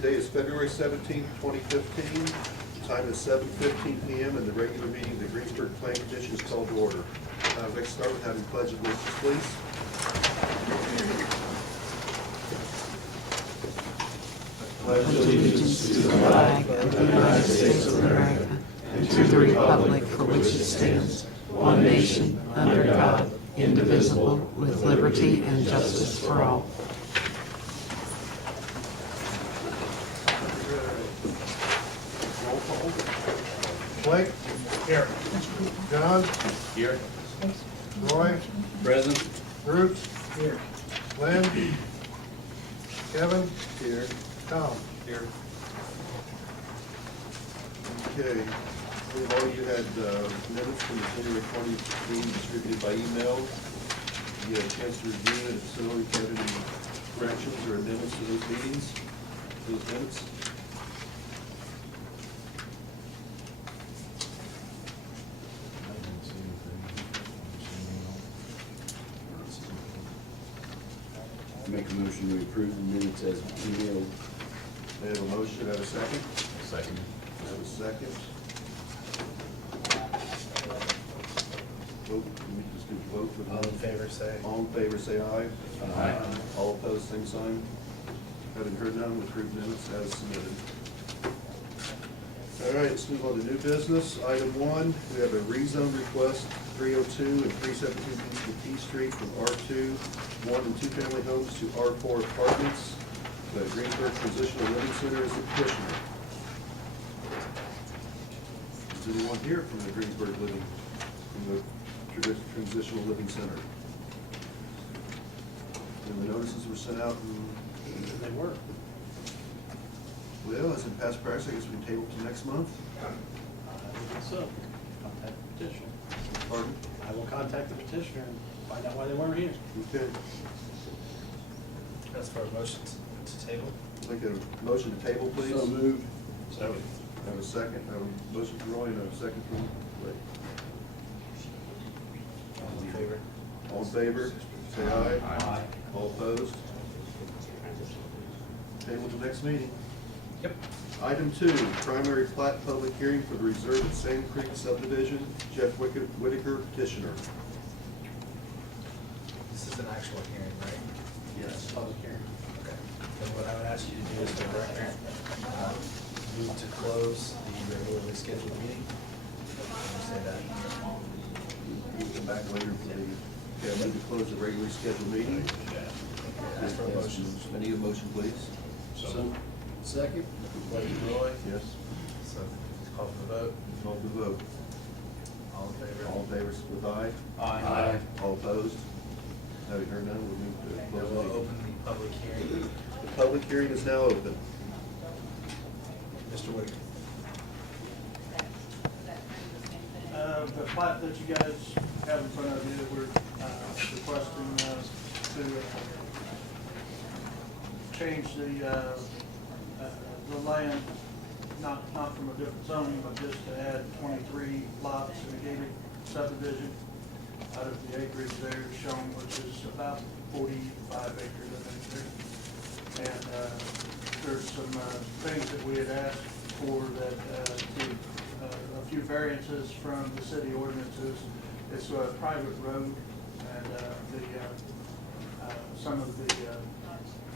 today is February 17th, 2015. Time is 7:15 p.m. and the regular meeting of the Greensburg Plan Commission is called to order. I'd like to start with having pledge of allegiance, please. Pledge allegiance to the flag of the United States of America and to the republic for which it stands, one nation, under God, indivisible, with liberty and justice for all. Roll call. Blake? Here. John? Here. Roy? Present. Bruce? Here. Lynn? Kevin? Here. Tom? Here. Okay. I believe all you had minutes from the January 20 meeting distributed by email. You had a chance to review it. If so, if you had any corrections or amendments to those meetings, those minutes? Make a motion to approve the minutes as emailed. I have a motion, I have a second. Second. I have a second. Vote, can we just do a vote for the? All in favor, say. All in favor, say aye. Aye. All opposed, same sign. Having heard none, we approve minutes as submitted. All right, let's move on to new business. Item 1, we have a rezone request, 302 and 317 East McKee Street from R2, 1 and 2 family homes to R4 apartments. The Greensburg Transitional Living Center is the petitioner. Is anyone here from the Greensburg Living, from the Transitional Living Center? And the notices were sent out and They were. well, as in past practice, I guess we can table to next month. So, contact the petitioner. Pardon? I will contact the petitioner and find out why they weren't here. Okay. That's for a motion to table. I'd like a motion to table, please. So moved. Second. I have a second. I have a motion from Roy and a second from Blake. All in favor? All in favor, say aye. Aye. All opposed? Table to next meeting. Yep. Item 2, primary plat public hearing for the reserve at Sand Creek Subdivision. Jeff Whitaker, petitioner. This is an actual hearing, right? Yes. Public hearing. Okay. Then what I would ask you to do is, for the record, move to close the regularly scheduled meeting. Say that. We'll come back later for the, yeah, move to close the regularly scheduled meeting. Ask for a motion. I need a motion, please. So, second. Blake and Roy. Yes. So, let's call for the vote. Call for the vote. All in favor? All in favor with aye. Aye. All opposed? Having heard none, we'll move to Now close the we'll meeting. open the public hearing. The public hearing is now open. Mr. Whitaker. The plat that you guys have in front of you, we're requesting to change the land, not from a different zoning, but just to add 23 lots in a gated subdivision out of the acreage there shown, which is about 45 acres, I think there. And there's some things that we had asked for that a few variances from the city ordinances. It's a private road, and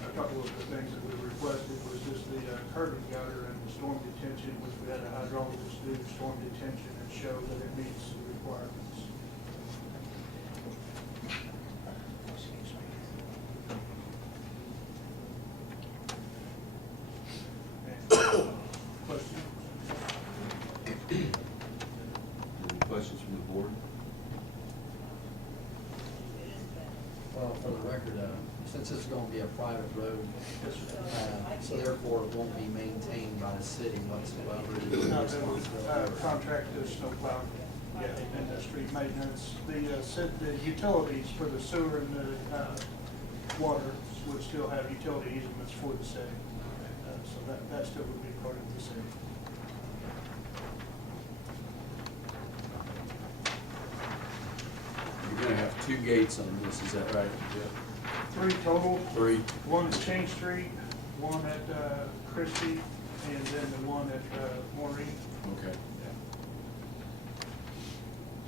a couple of the things that we requested was just the curb and gutter and the storm detention, which we had a hydrologist do storm detention and show that it meets the requirements. Question? Any questions from the board? Well, for the record, since it's gonna be a private road, Yes, sir. so therefore it won't be maintained by the city whatsoever. No, they will contract to snowplow, and the street maintenance. The utilities for the sewer and the water would still have utility easements for the city. So that still would be part of the city. You're gonna have 2 gates on this, is that right? Three total. 3. One is King Street, one at Christie and then the one at Maureen. Okay.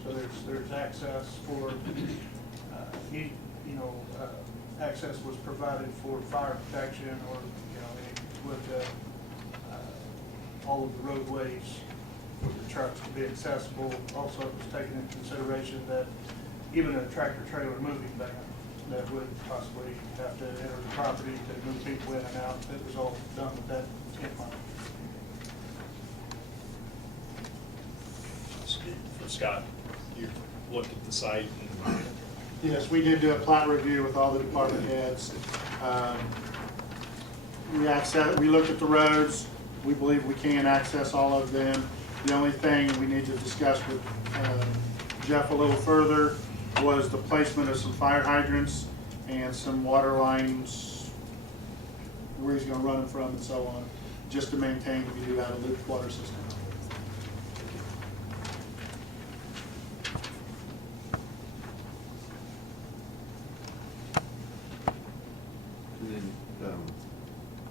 So there's access for, access was provided for fire protection or, with all of the roadways for the trucks to be accessible. Also, it was taken into consideration that even a tractor trailer moving van that would possibly have to enter the property to move people in and out, that was all done with that in mind. Scott, you looked at the site and Yes, we did do a plat review with all the department heads. We looked at the roads. We believe we can access all of them. The only thing we need to discuss with Jeff a little further was the placement of some fire hydrants and some water lines, where he's gonna run them from and so on, just to maintain, we do have a looped water system. And then,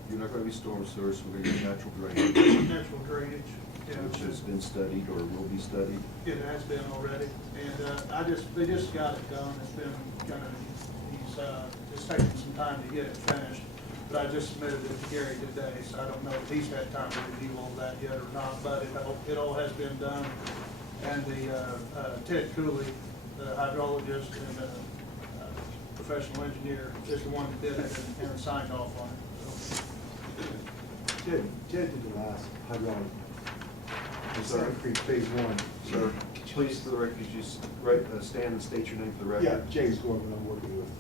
you're not gonna be storm sewers, we're gonna use natural drainage, Natural drainage. Yeah. which has been studied or will be studied. It has been already, and they just got it done. It's been kind of, it's taken some time to get it finished. But I just submitted it to Gary today, so I don't know if he's had time to review all that yet or not, but it all has been done. And the Ted Cooley, the hydrologist and professional engineer, is the one that did it and signed off on it. Ted did the last hydraulic. Sand Creek Phase 1. Sir, please, for the record, could you stand and state your name for the record? Yeah, James Gorman, I'm working with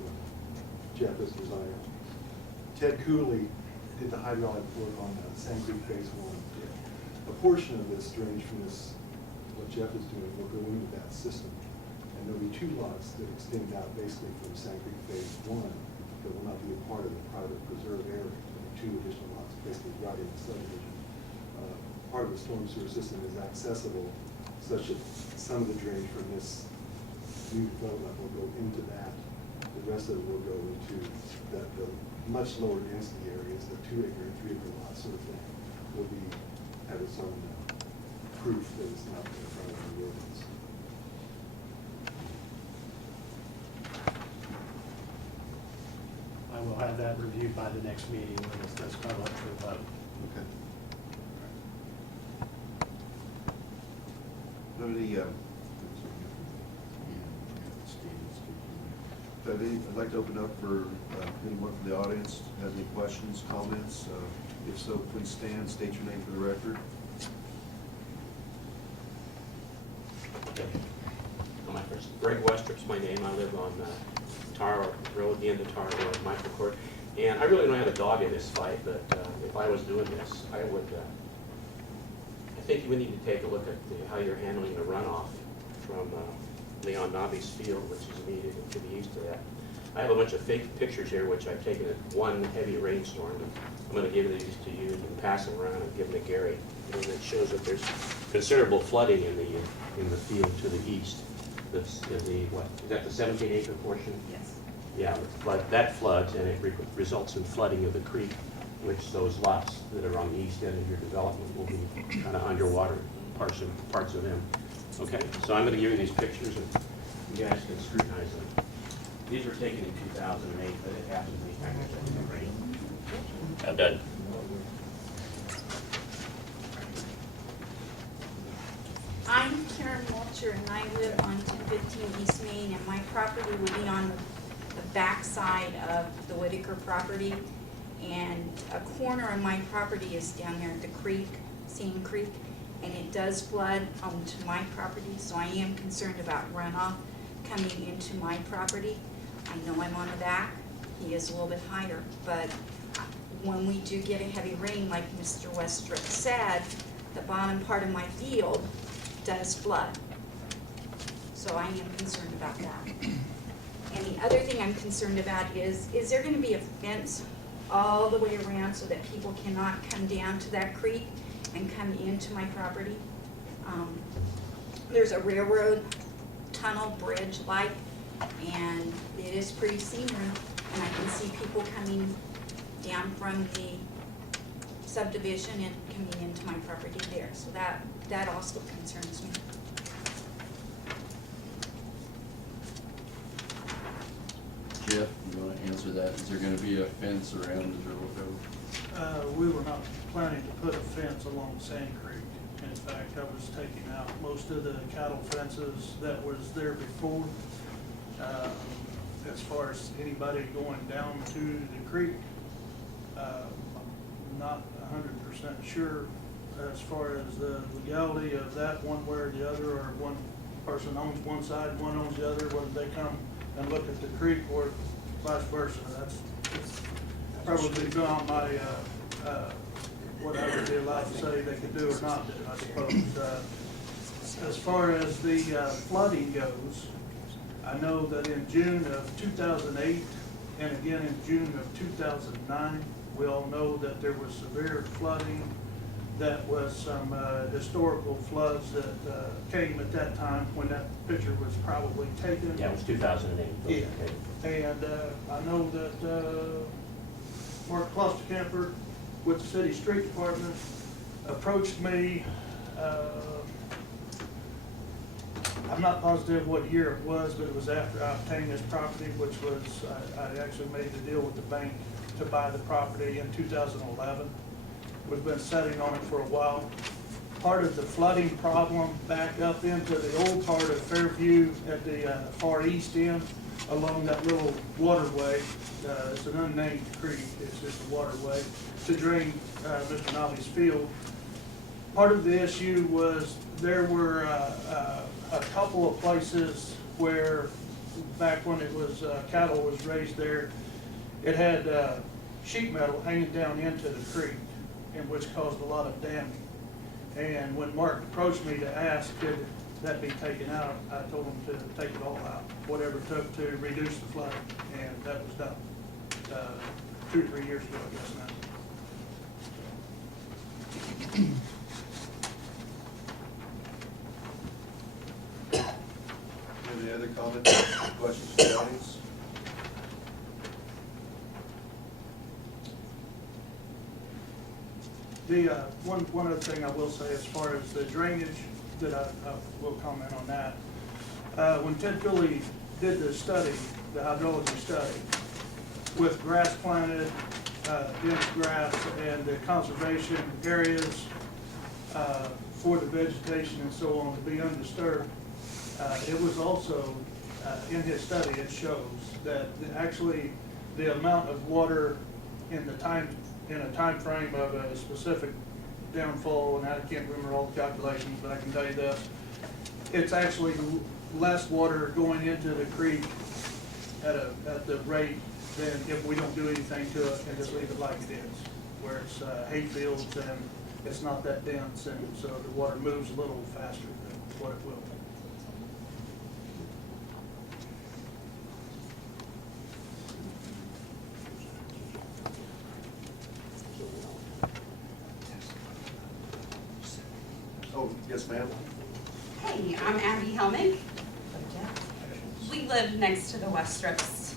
Jeff as designer. Ted Cooley did the hydraulic work on Sand Creek Phase 1. A portion of this drainage from this, what Jeff is doing, will go into that system. And there'll be two lots that extend out basically from Sand Creek Phase 1 that will not be a part of the private preserve area. There'll be two additional lots basically right in the subdivision. Part of the storm sewer system is accessible such that some of the drainage from this new development will go into that. The rest of it will go into the much lower density areas, the 2 acre and 3 acre lots sort of thing, will have its own proof that it's not in front of the ordinance. I will have that reviewed by the next meeting when this does come up for a vote. Okay. Nobody, I'd like to open up for anyone from the audience, has any questions, comments? If so, please stand, state your name for the record. My first, Greg Westrup's my name. I live on Tar Road, the end of Tar Road, Michael Court. And I really don't have a dog in this fight, but if I was doing this, I would, I think we need to take a look at how you're handling the runoff from Leon Nobby's field, which is immediately to the east of that. I have a bunch of fake pictures here, which I've taken at one heavy rainstorm. And I'm going to give these to you. You can pass them around and give them to Gary. And it shows that there's considerable flooding in the field to the east. That's what is that, the 17-acre portion? Yes. Yeah, that floods, and it results in flooding of the creek, which those lots that are on the east end of your development will be kind of underwater, parts of them. Okay, so I'm going to give you these pictures, and you guys can scrutinize them. These were taken in 2008, but it happens anytime there's a rain. I'm done. I'm Karen Walter, and I live on 215 East Main, and my property will be on the back side of the Whitaker property. And a corner of my property is down there at the creek, Sand Creek, and it does flood onto my property, so I am concerned about runoff coming into my property. I know I'm on the back, he is a little bit higher, but when we do get a heavy rain, like Mr. Westrup said, the bottom part of my field does flood. So I am concerned about that. And the other thing I'm concerned about is there going to be a fence all the way around so that people cannot come down to that creek and come into my property? There's a railroad tunnel bridge like, and it is pretty scenery, and I can see people coming down from the subdivision and coming into my property there. So that also concerns me. Jeff, you wanna answer that? Is there gonna be a fence around it or whatever? We were not planning to put a fence along Sand Creek. In fact, I was taking out most of the cattle fences that was there before. As far as anybody going down to the creek, I'm not 100% sure as far as the legality of that, one way or the other, or one person owns one side, one owns the other, whether they come and look at the creek or vice versa. It's probably beyond my, what I would be allowed to say they could do or not do, I suppose. As far as the flooding goes, I know that in June of 2008 and again in June of 2009, we all know that there was severe flooding. That was some historical floods that came at that time when that picture was probably taken. Yeah, it was 2008. Yeah, and I know that Mark Klosterkamper with the city street department approached me. I'm not positive what year it was, but it was after I obtained this property, which was, I actually made the deal with the bank to buy the property in 2011. We've been sitting on it for a while. Part of the flooding problem back up into the old part of Fairview at the far east end along that little waterway. It's an unnamed creek, it's just a waterway to drain Mr. Nobby's field. Part of the issue was there were a couple of places where back when it was cattle was raised there, it had sheet metal hanging down into the creek, and which caused a lot of damage. And when Mark approached me to ask could that be taken out, I told him to take it all out, whatever it took to reduce the flooding, and that was done 2 or 3 years ago, I guess now. Any other comments, questions from the audience? The one other thing I will say as far as the drainage, that I will comment on that. When Ted Cooley did the study, the hydrology study, with grass planted, dense grass, and the conservation areas for the vegetation and so on to be undisturbed, it was also, in his study, it shows that actually the amount of water in a time frame of a specific downfall, and I can't remember all the calculations, but I can tell you this, it's actually less water going into the creek at the rate than if we don't do anything to it and just leave it like it is, where it's hay fields and it's not that dense, and so the water moves a little faster than what it will. Oh, yes, ma'am. Hey, I'm Abby Helmick. We live next to the West Strips.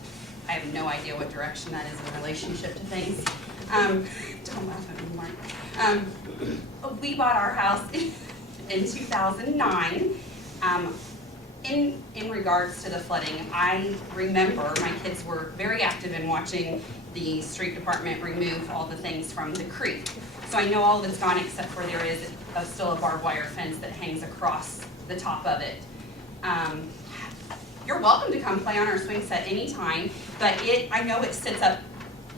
I have no idea what direction that is in relationship to things. Don't laugh at me, Mark. We bought our house in 2009. In regards to the flooding, I remember my kids were very active in watching the street department remove all the things from the creek. So I know all of it's gone except for there is still a barbed wire fence that hangs across the top of it. You're welcome to come play on our swing set anytime, but I know it sits up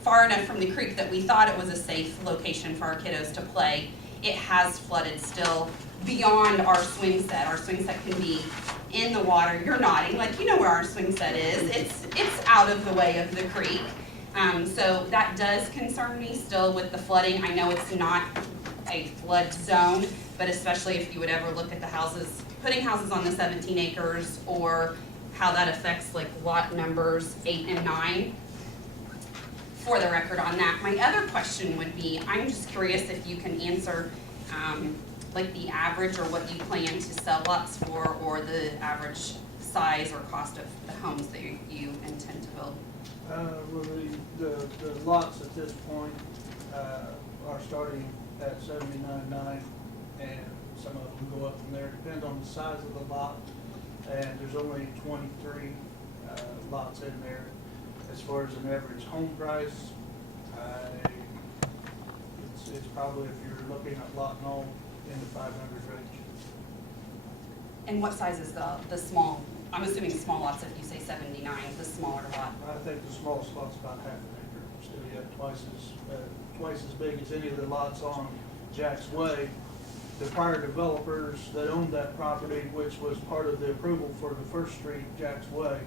far enough from the creek that we thought it was a safe location for our kiddos to play. It has flooded still beyond our swing set. Our swing set can be in the water. You're nodding, like you know where our swing set is. It's out of the way of the creek. So that does concern me still with the flooding. I know it's not a flood zone, but especially if you would ever look at the houses, putting houses on the 17 acres or how that affects like lot numbers 8 and 9. For the record on that, my other question would be, I'm just curious if you can answer like the average or what you plan to sell lots for, or the average size or cost of the homes that you intend to build. Well, the lots at this point, are starting at 79.9, and some of them go up from there, depends on the size of the lot. And there's only 23 lots in there. As far as an average home price, it's probably, if you're looking at lot and all, in the 500 range. And what size is the small, I'm assuming small lots, if you say 79, the smaller lot? I think the smallest lot's about half an acre, still yet twice as big as any of the lots on Jack's Way. The prior developers that owned that property, which was part of the approval for the First Street Jack's Way,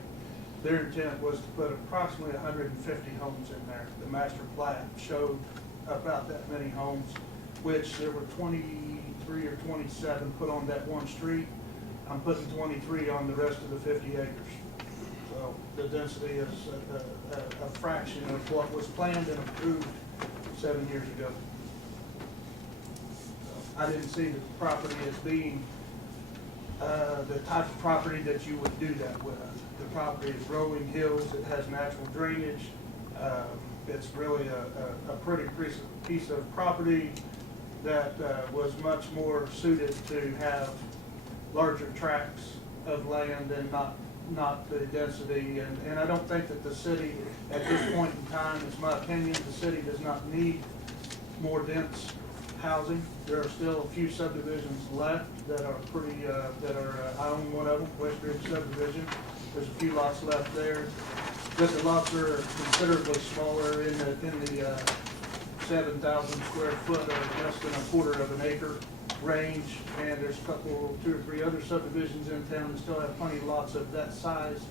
their intent was to put approximately 150 homes in there. The master plat showed about that many homes, which there were 23 or 27 put on that one street. I'm putting 23 on the rest of the 50 acres. So the density is a fraction of what was planned and approved 7 years ago. I didn't see the property as being the type of property that you would do that with. The property is rolling hills, it has natural drainage. It's really a pretty piece of property that was much more suited to have larger tracts of land and not the density. And I don't think that the city, at this point in time, it's my opinion, the city does not need more dense housing. There are still a few subdivisions left that are pretty, I own one of them, Whitaker subdivision. There's a few lots left there, but the lots are considerably smaller in the 7,000 square foot or less than a quarter of an acre range. And there's a couple, 2 or 3 other subdivisions in town that still have plenty of lots of that size.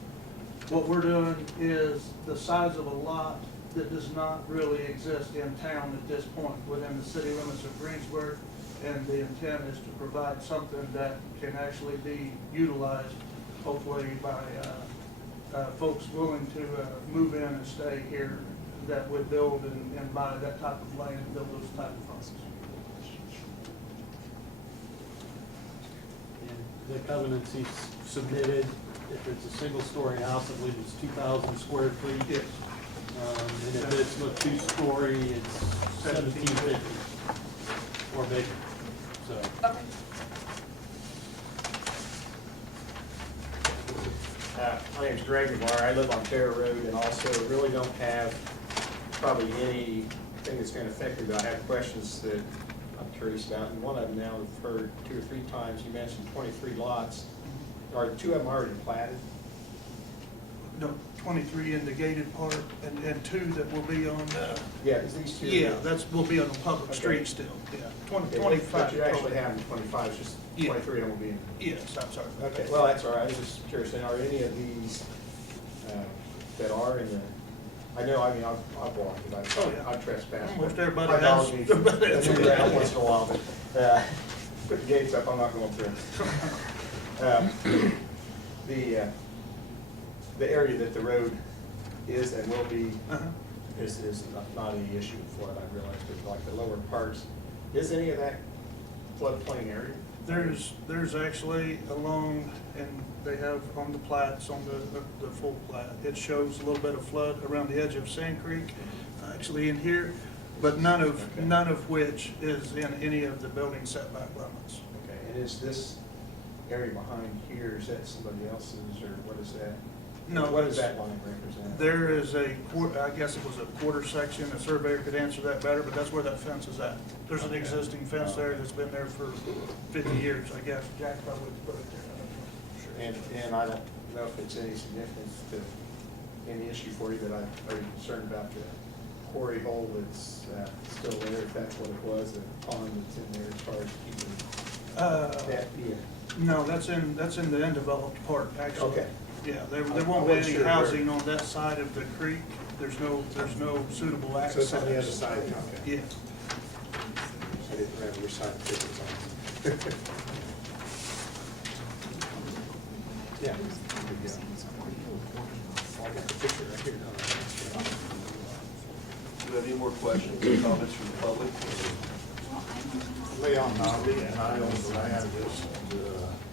What we're doing is the size of a lot that does not really exist in town at this point within the city limits of Greensburg. And the intent is to provide something that can actually be utilized, hopefully by folks willing to move in and stay here that would build and buy that type of land and build those type of homes. And the covenants he's submitted, if it's a single-story house, I believe it's 2,000 square feet. Yes. And if it's a 2-story, it's 1,750 or bigger. So. Okay. My name's Greg McGuire. I live on Terra Road and also really don't have probably anything that's going to affect me, but I have questions that I'm curious about. And one of them now I've heard 2 or 3 times. You mentioned 23 lots. Are 2 of them already platted? No, 23 in the gated part and 2 that will be on, Yeah, is these 2? yeah, will be on the public Okay. street still, yeah. Okay, 25. But you actually have 25, it's just Yeah. 23 of them will be in. Yes, I'm sorry. Okay, well, that's all right. I was just curious. And are any of these that are in the, I know, I mean, I've walked it, I've trespassed. Almost everybody My dog has. needs to move around once in a while, but put the gates up, I'm not going through. The area that the road is and will be is not any issue with flood, I realize, but like the lower parts, is any of that floodplain area? There's actually along, and they have on the plats, on the full plat, it shows a little bit of flood around the edge of Sand Creek, actually in here, but none of which is in any of the building setback limits. Okay, and is this area behind here, is that somebody else's, or what is that? No. What does that line represent? There is I guess it was a quarter section, a surveyor could answer that better, but that's where that fence is at. There's an existing fence there that's been there for 50 years, I guess. Jack probably put it there. And I don't know if it's any significance to any issue for you, but I'm very concerned about the quarry hole that's still there, if that's what it was, the pond that's in there as far as keeping that being. No, that's in the undeveloped part, actually. Okay. Yeah, there won't be any housing on that side of the creek. There's no suitable access. So it's on the other side, okay. Yeah. I didn't remember which side the picture was on. Yeah. I got the picture right here. Do you have any more questions or comments from the public? Leon Nolly, and I own the land just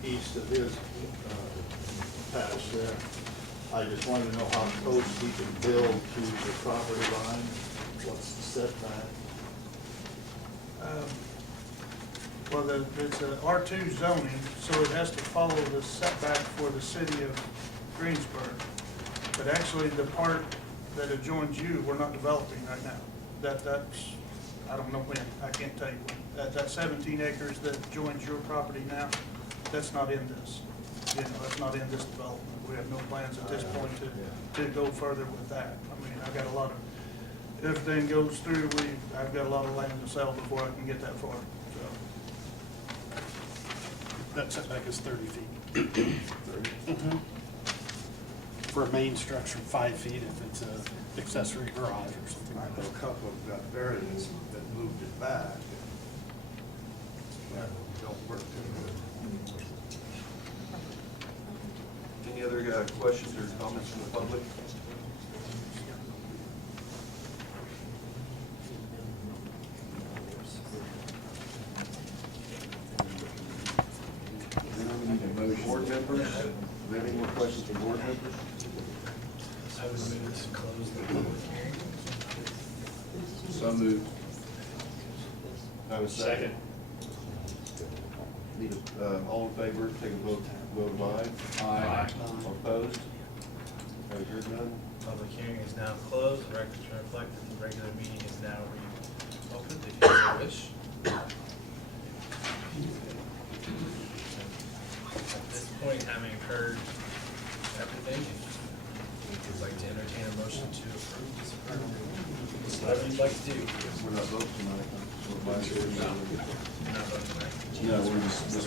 east of his patch there. I just wanted to know how close he can build to the property line. What's the setback? Well, it's a R2 zoning, so it has to follow the setback for the city of Greensburg. But actually, the part that adjoins you, we're not developing right now. That's, I don't know when, I can't tell you when. That 17 acres that joins your property now, that's not in this. You know, that's not in this development. We have no plans at this point to go further with that. I mean, I've got a lot of, if everything goes through, I've got a lot of land to sell before I can get that far, so. That setback is 30 feet. For a main structure, 5 feet if it's a accessory garage or something I like know that. a couple have got variance that moved it back. That don't work too good. Any other questions or comments from the public? Board members, do we have any more questions from board members? I would move to close the public hearing. So moved. I have a second. Need all in favor, take a vote of aye. Aye. All opposed? Have heard none? Public hearing is now closed. The record to reflect that the regular meeting is now reopened if you so wish. At this point, having heard everything, I'd like to entertain a motion to approve, disapprove, whatever you'd like to do. We're not voting tonight. You're not voting tonight. No, we're just the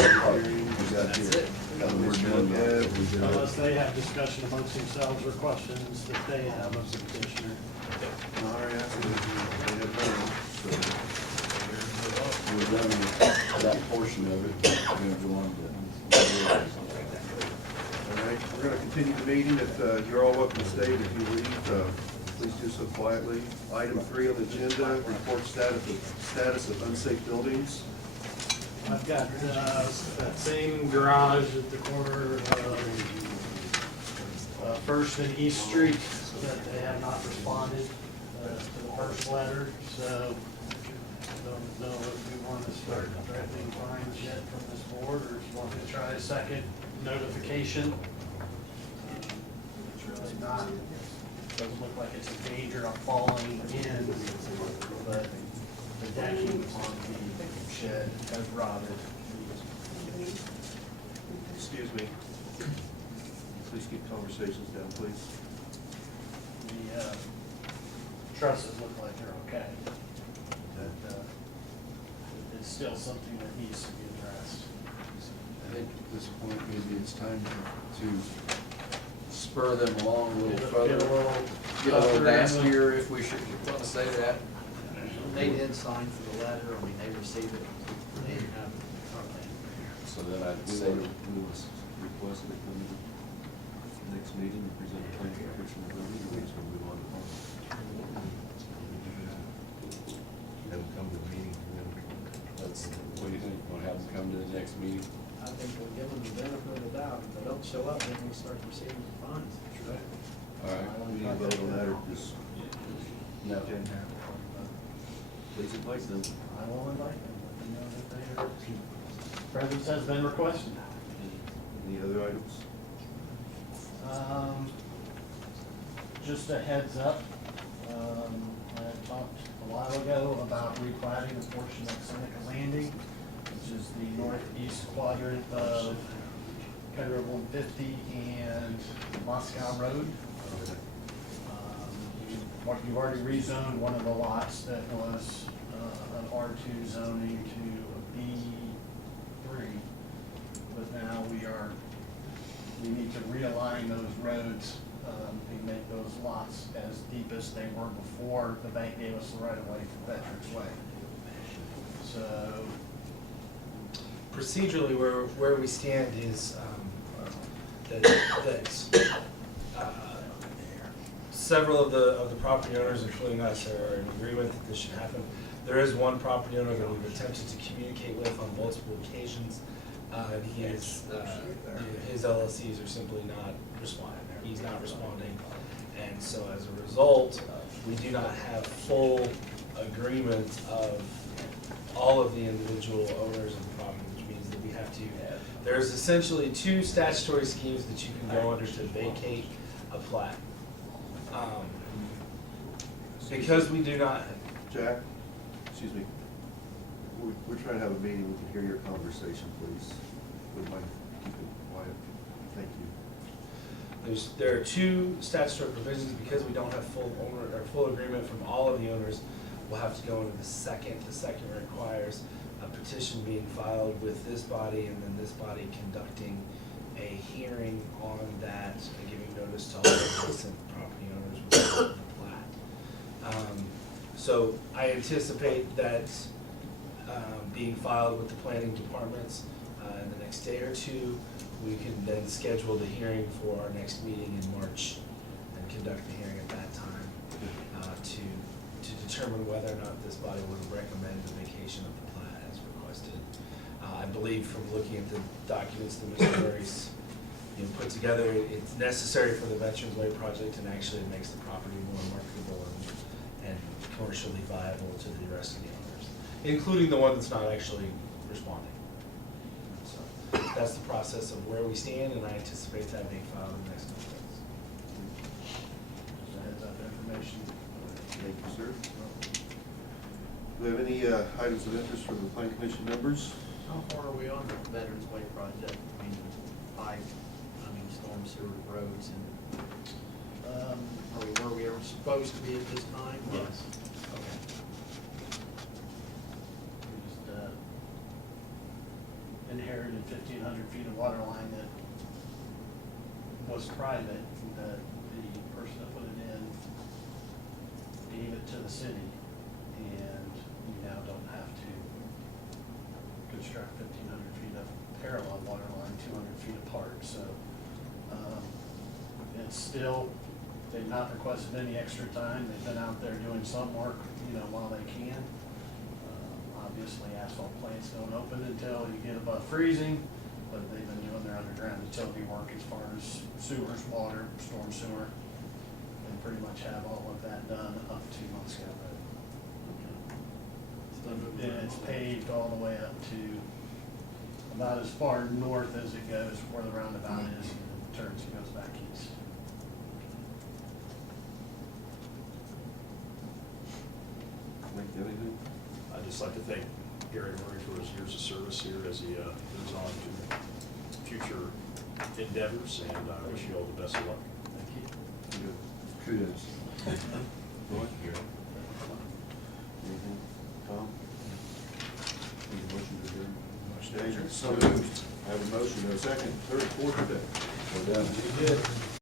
hearing, we got That's here. it. We're doing that, we did Unless they have discussion amongst themselves or questions that they have of the petitioner. No, I already asked them if they had none, so we're done with that portion of it. We're gonna go on to. all right, we're gonna continue the meeting. If you're all welcome to stay, if you leave, please do so quietly. Item 3 on the agenda, report status of unsafe buildings. I've got that same garage at the corner of First and East Street that they have not responded to the first letter, so I don't know if we want to start directing fines yet from this board, or if you want to try a second notification. It's really not, doesn't look like it's a danger of falling in, but the decking on the shed has rotted. Excuse me. Please keep conversations down, please. The trusses look like they're okay. But it's still something that needs to be addressed. I think at this point, maybe it's time to spur them along a little further. Get a little nastier, if we should want to say that. They did sign for the letter, I mean, they received it. They didn't have it. So then I'd say we was requested to come to the next meeting and present a plan for fixing the building, or we just gonna move on to one. Have them come to the meeting. That's, what do you think? Want to have them come to the next meeting? I think we'll give them the benefit of the doubt. If they don't show up, then we start receiving the fines. All right. We need to vote on that, or just, No. please invite them. I will invite them, let them know that they are, presence has been requested. Any other items? Just a heads up, I had talked a while ago about replatting a portion of Seneca Landing, which is the northeast quadrant of County Road 150 and Moscow Road. You've already rezoned one of the lots that was an R2 zoning to a B3, but now we need to realign those roads and make those lots as deep as they were before the bank gave us the right of way for Veterans Way. So, Procedurally, where we stand is that several of the property owners, including us, are in agreement that this should happen. There is one property owner that we've attempted to communicate with on multiple occasions. He is, his LLCs are simply not responding. He's not responding. And so as a result, we do not have full agreement of all of the individual owners of the property, which means that we have to, there's essentially two statutory schemes that you can go under to vacate a plat. Because we do not, Jack, excuse me, we're trying to have a meeting, we can hear your conversation, please. Would mind keep it quiet, thank you. there are two statutory provisions, because we don't have full owner, or full agreement from all of the owners, we'll have to go into the second. The second requires a petition being filed with this body, and then this body conducting a hearing on that, and giving notice to all the adjacent property owners with the plat. So I anticipate that being filed with the planning departments in the next day or two. We can then schedule the hearing for our next meeting in March and conduct the hearing at that time to determine whether or not this body would recommend the vacation of the plat as requested. I believe from looking at the documents that Mr. Murray's put together, it's necessary for the Veterans Way project, and actually it makes the property more marketable and commercially viable to the rest of the owners, including the one that's not actually responding. So that's the process of where we stand, and I anticipate that being filed in the next couple of days. Just a heads up information. Thank you, sir. Do we have any items of interest from the planning commission members? How far are we on the Veterans Way project? Storm sewer roads, and are we where we are supposed to be at this time? Yes. Okay. We just inherited 1,500 feet of water line that was private, that the person that put it in gave it to the city, and we now don't have to construct 1,500 feet of parallel water line 200 feet apart, so it's still, they've not requested any extra time. They've been out there doing some work, while they can. Obviously, asphalt plants don't open until you get above freezing, but they've been doing their underground utility work as far as sewers, water, storm sewer, and pretty much have all of that done up to Moscow Road. And it's paved all the way up to about as far north as it goes, where the roundabout is, and it turns and goes back east. Mike, do you have anything? I'd just like to thank Gary Murray for his years of service here as he moves on to future endeavors, and I wish you all the best of luck. Thank you. Good. Kudos. Roy? Anything? Tom? Need a motion to adjourn? So moved. I have a motion, a second, third, fourth, fifth. Well done. You did.